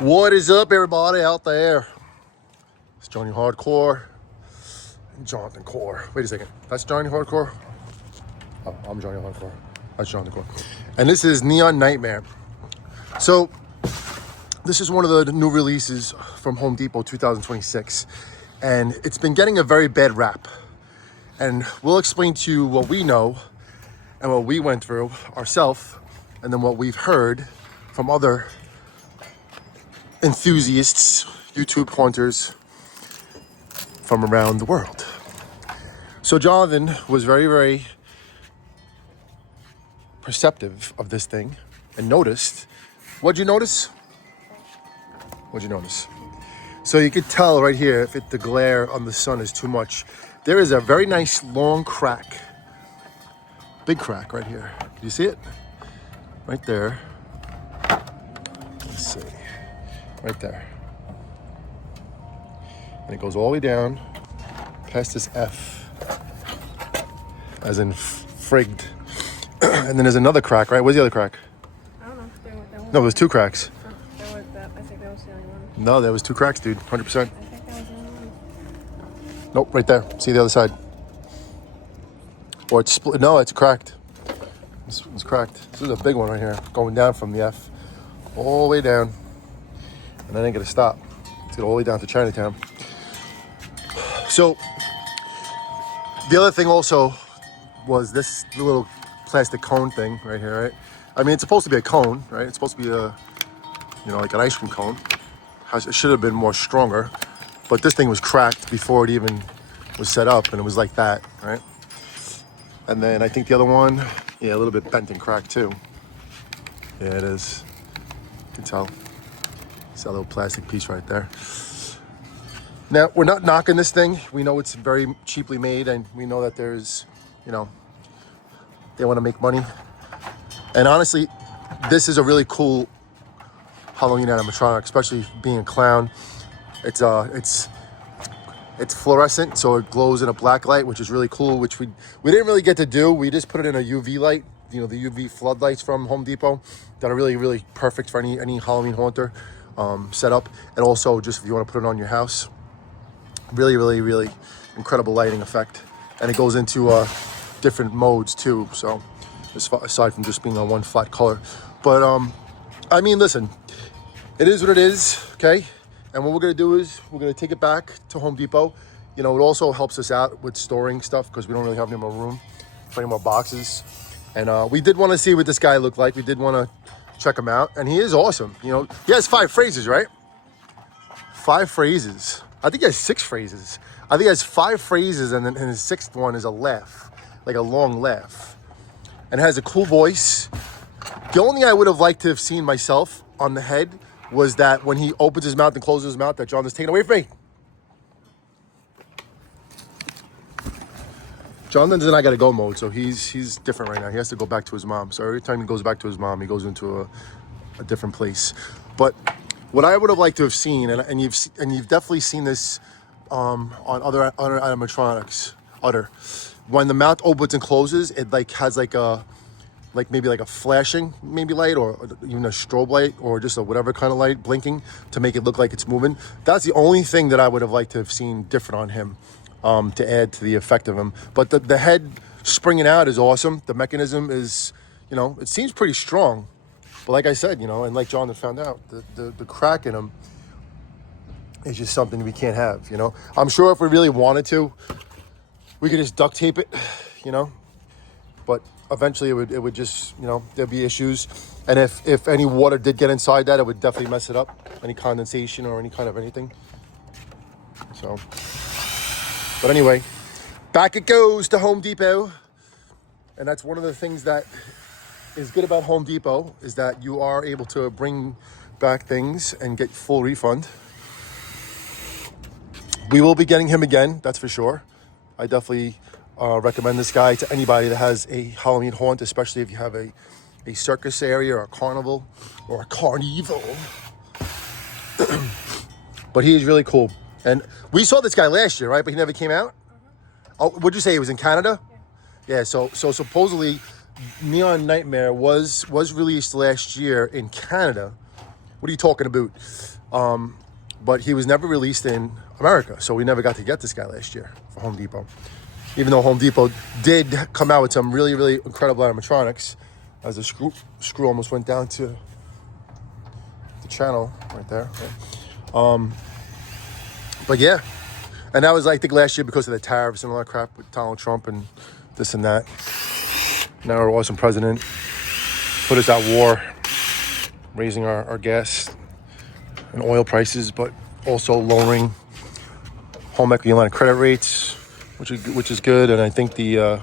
What is up, everybody out there? It's Johnny Hardcore and Jonathan Core. Wait a second. That's Johnny Hardcore? Oh, I'm Johnny Hardcore. That's Jonathan Core. And this is Neon Nightmare. So, this is one of the new releases from Home Depot 2026. And it's been getting a very bad rap. And we'll explain to you what we know and what we went through ourselves, and then what we've heard from other enthusiasts, YouTube hunters from around the world. So Jonathan was very, very perceptive of this thing and noticed. What'd you notice? What'd you notice? So you could tell right here, if the glare on the sun is too much, there is a very nice long crack. Big crack right here. Do you see it? Right there. Let's see. Right there. And it goes all the way down past this F, as in frigged. And then there's another crack, right? Where's the other crack? I don't know. No, there's two cracks. I think that was the only one. No, there was two cracks, dude. 100%. I think that was the only one. Nope, right there. See the other side. Or it's split. No, it's cracked. It's cracked. This is a big one right here, going down from the F all the way down. And that ain't gonna stop. It's gonna all the way down to Chinatown. So, the other thing also was this little plastic cone thing right here, right? I mean, it's supposed to be a cone, right? It's supposed to be a, like an ice cream cone. It should have been more stronger, but this thing was cracked before it even was set up, and it was like that, right? And then I think the other one, yeah, a little bit bent and cracked too. Yeah, it is. You can tell. It's a little plastic piece right there. Now, we're not knocking this thing. We know it's very cheaply made, and we know that there's, they want to make money. And honestly, this is a really cool Halloween animatronic, especially being a clown. It's fluorescent, so it glows in a black light, which is really cool, which we didn't really get to do. We just put it in a UV light, the UV floodlights from Home Depot that are really, really perfect for any Halloween haunter setup. And also just if you want to put it on your house. Really, really, really incredible lighting effect. And it goes into different modes too, so aside from just being on one flat color. But I mean, listen, it is what it is, okay? And what we're gonna do is we're gonna take it back to Home Depot. It also helps us out with storing stuff because we don't really have any more room for any more boxes. And we did want to see what this guy looked like. We did want to check him out, and he is awesome. He has 5 phrases, right? 5 phrases. I think he has 6 phrases. I think he has 5 phrases, and then his 6th one is a laugh, like a long laugh. And it has a cool voice. The only thing I would have liked to have seen myself on the head was that when he opens his mouth and closes his mouth, that John is taken away from me. Jonathan's in I gotta go mode, so he's different right now. He has to go back to his mom. So every time he goes back to his mom, he goes into a different place. But what I would have liked to have seen, and you've definitely seen this on other animatronics, when the mouth opens and closes, it has maybe a flashing light, or even a strobe light, or just a whatever kind of light blinking to make it look like it's moving. That's the only thing that I would have liked to have seen different on him, to add to the effect of him. But the head springing out is awesome. The mechanism is, it seems pretty strong. But like I said, and like Jonathan found out, the crack in him is just something we can't have, I'm sure if we really wanted to, we could just duct tape it, But eventually it would just, there'd be issues. And if any water did get inside that, it would definitely mess it up. Any condensation or any kind of anything. So, but anyway, back it goes to Home Depot. And that's one of the things that is good about Home Depot, is that you are able to bring back things and get full refund. We will be getting him again, that's for sure. I definitely recommend this guy to anybody that has a Halloween haunt, especially if you have a circus area or a carnival or a carnival. But he is really cool. And we saw this guy last year, right? But he never came out? Oh, what'd you say? He was in Canada? Yeah, so supposedly Neon Nightmare was released last year in Canada, what are you talking about? But he was never released in America, so we never got to get this guy last year for Home Depot. Even though Home Depot did come out with some really, really incredible animatronics, as the screw almost went down to the channel right there. Right? But yeah, and that was, I think, last year because of the tariffs and all that crap with Donald Trump and this and that. Now our awesome president put us at war, raising our gas and oil prices, but also lowering home equity line of credit rates, which is good. And I think the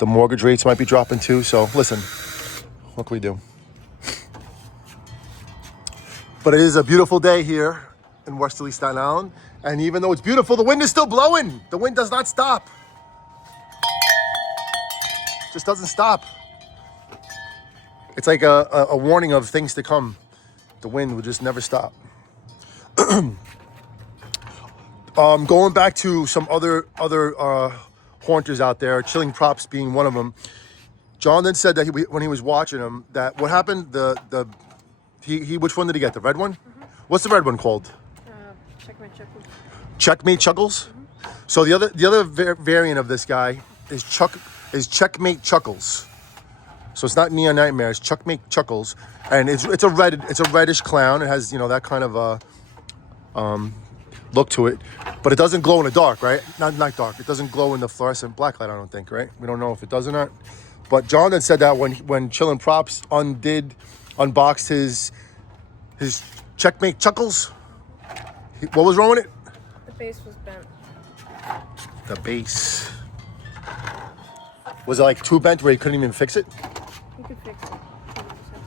mortgage rates might be dropping too. So listen, what can we do? But it is a beautiful day here in Westerly, Staten Island. And even though it's beautiful, the wind is still blowing. The wind does not stop. Just doesn't stop. It's like a warning of things to come. The wind will just never stop. Going back to some other haunters out there, Chilling Props being one of them. John then said that when he was watching them, that what happened, he which one did he get? The red one? Mm-hmm. What's the red one called? Checkmate Chuckles. Checkmate Chuckles? Mm-hmm. So the other variant of this guy is Checkmate Chuckles. So it's not Neon Nightmare, it's Checkmate Chuckles, and it's a reddish clown. It has, that kind of look to it, but it doesn't glow in the dark, right? Not dark. It doesn't glow in the fluorescent black light, I don't think, right? We don't know if it does or not. But John then said that when Chillin' Props unboxed his Checkmate Chuckles, what was wrong with it? The base was bent. The base. Was it like too bent where you couldn't even fix it? You could fix it.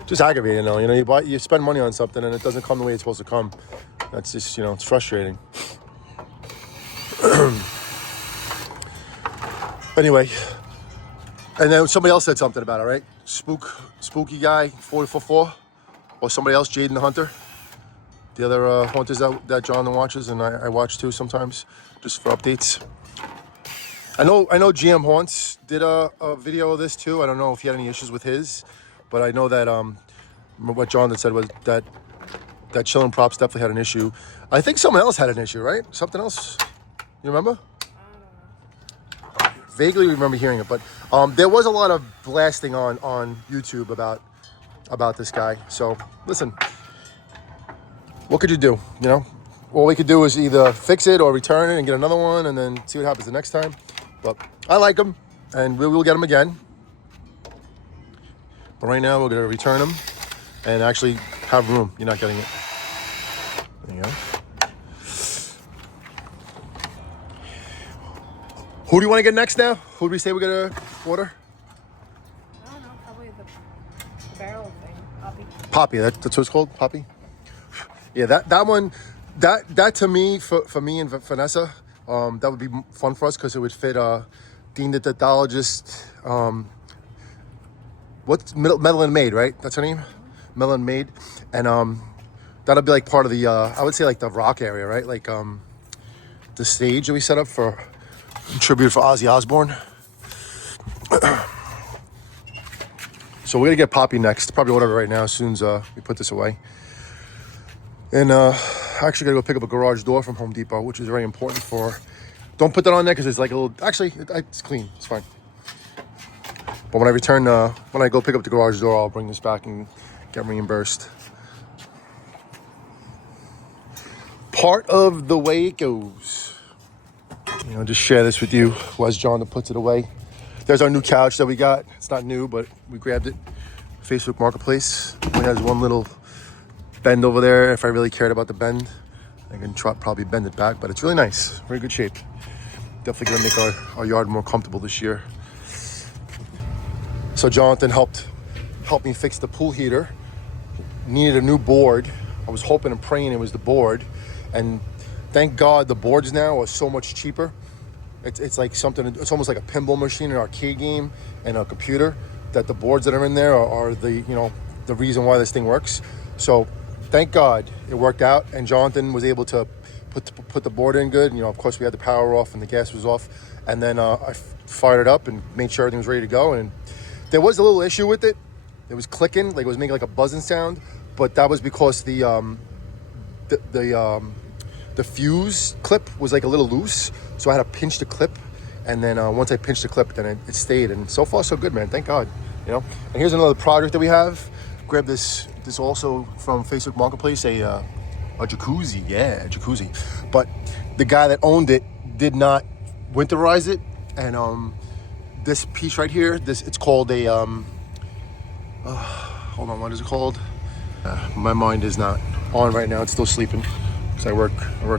Just aggravating, though. You spend money on something and it doesn't come the way it's supposed to come. That's just, it's frustrating. Anyway, and then somebody else said something about it, right? Spooky guy, 444, or somebody else, Jaden the Hunter. The other haunters that John watches, and I watch too sometimes, just for updates. I know GM Haunts did a video of this too. I don't know if he had any issues with his, but I know that what John had said was that Chillin' Props definitely had an issue. I think someone else had an issue, right? Something else? You remember? I don't know. Vaguely remember hearing it, but there was a lot of blasting on YouTube about this guy. So listen, what could you do? All we could do is either fix it or return it and get another one, and then see what happens the next time. But I like them, and we will get them again. But right now, we're gonna return them and actually have room. You're not getting it. There you go. Who do you want to get next now? Who do we say we're gonna order? I don't know. Probably the barrel thing. Poppy. That's what it's called. Poppy. Yeah, that one. That to me, for me and Vanessa, that would be fun for us because it would fit Dean the Pathologist. What's Madeline Maid, right? That's her name, Madeline Maid, and that'll be like part of the I would say like the rock area, right? Like the stage that we set up for tribute for Ozzy Osbourne. So we're gonna get Poppy next. Probably order it right now as soon as we put this away. And actually gotta go pick up a garage door from Home Depot, which is very important for. Don't put that on there because it's like a little. Actually, it's clean. It's fine. But when I return, when I go pick up the garage door, I'll bring this back and get reimbursed. Part of the way it goes. Just share this with you as John puts it away. There's our new couch that we got. It's not new, but we grabbed it. Facebook Marketplace. It has one little bend over there. If I really cared about the bend, I can probably bend it back, but it's really nice. Very good shape. Definitely gonna make our yard more comfortable this year. So Jonathan helped me fix the pool heater. Needed a new board. I was hoping and praying it was the board, and thank God the boards now are so much cheaper. It's like something. It's almost like a pinball machine, an arcade game, and a computer. That the boards that are in there are the the reason why this thing works. So thank God it worked out, and Jonathan was able to put the board in good. Of course we had the power off and the gas was off, and then I fired it up and made sure everything was ready to go. And there was a little issue with it. it was clicking, like it was making like a buzzing sound, but that was because the fuse clip was like a little loose, so I had to pinch the clip, and then once I pinched the clip, then it stayed, and so far so good, man. Thank God, you know. And here's another project that we have. Grab this also from Facebook Marketplace, a jacuzzi, yeah, a jacuzzi. But the guy that owned it did not winterize it, and this piece right here, it's called a hold on, what is it called? My mind is not on right now. It's still sleeping because I work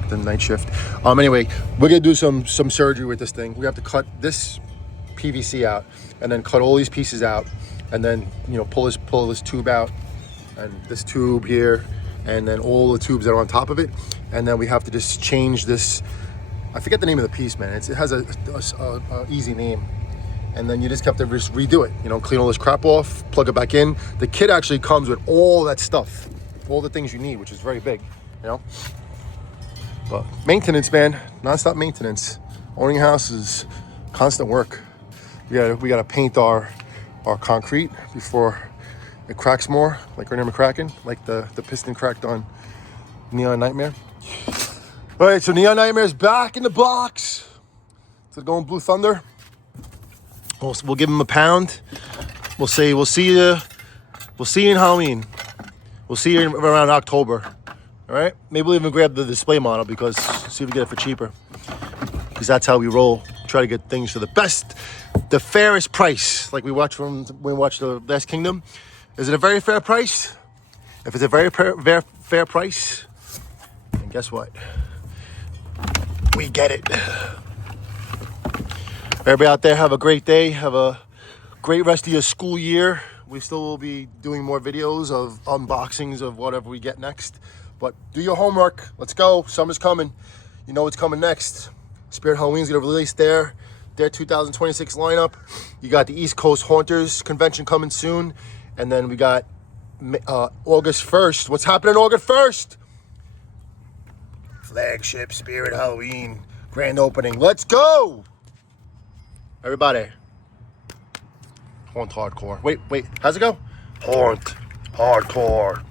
the night shift. Anyway, we're gonna do some surgery with this thing. We have to cut this PVC out, and then cut all these pieces out, and then, you know, pull this tube out, and this tube here, and then all the tubes that are on top of it, and then we have to just change this. I forget the name of the piece, man. It has a easy name. And then you just have to just redo it, you know, clean all this crap off, plug it back in. The kit actually comes with all that stuff, all the things you need, which is very big, you know. But maintenance, man, non-stop maintenance. Owning a house is constant work. We gotta paint our concrete before it cracks more, like Renee McCracken, like the piston cracked on Neon Nightmare. All right, so Neon Nightmare is back in the box. So going Blue Thunder. We'll give him a pound. We'll see you in Halloween. We'll see you around October. All right? Maybe we'll even grab the display model, because see if we get it for cheaper. Because that's how we roll. Try to get things for the fairest price. Like we watched the Last Kingdom. Is it a very fair price? If it's a very fair price, then guess what? We get it. Everybody out there, have a great day. Have a great rest of your school year. We still will be doing more videos of unboxings of whatever we get next. But do your homework. Let's go. Summer's coming. You know what's coming next. Spirit Halloween's going to release their 2026 lineup. You got the East Coast Haunters convention coming soon. And then we got August 1st. What's happening August 1st? Flagship Spirit Halloween grand opening. Let's go! Everybody. Haunt hardcore. Wait, how's it go? Haunt hardcore.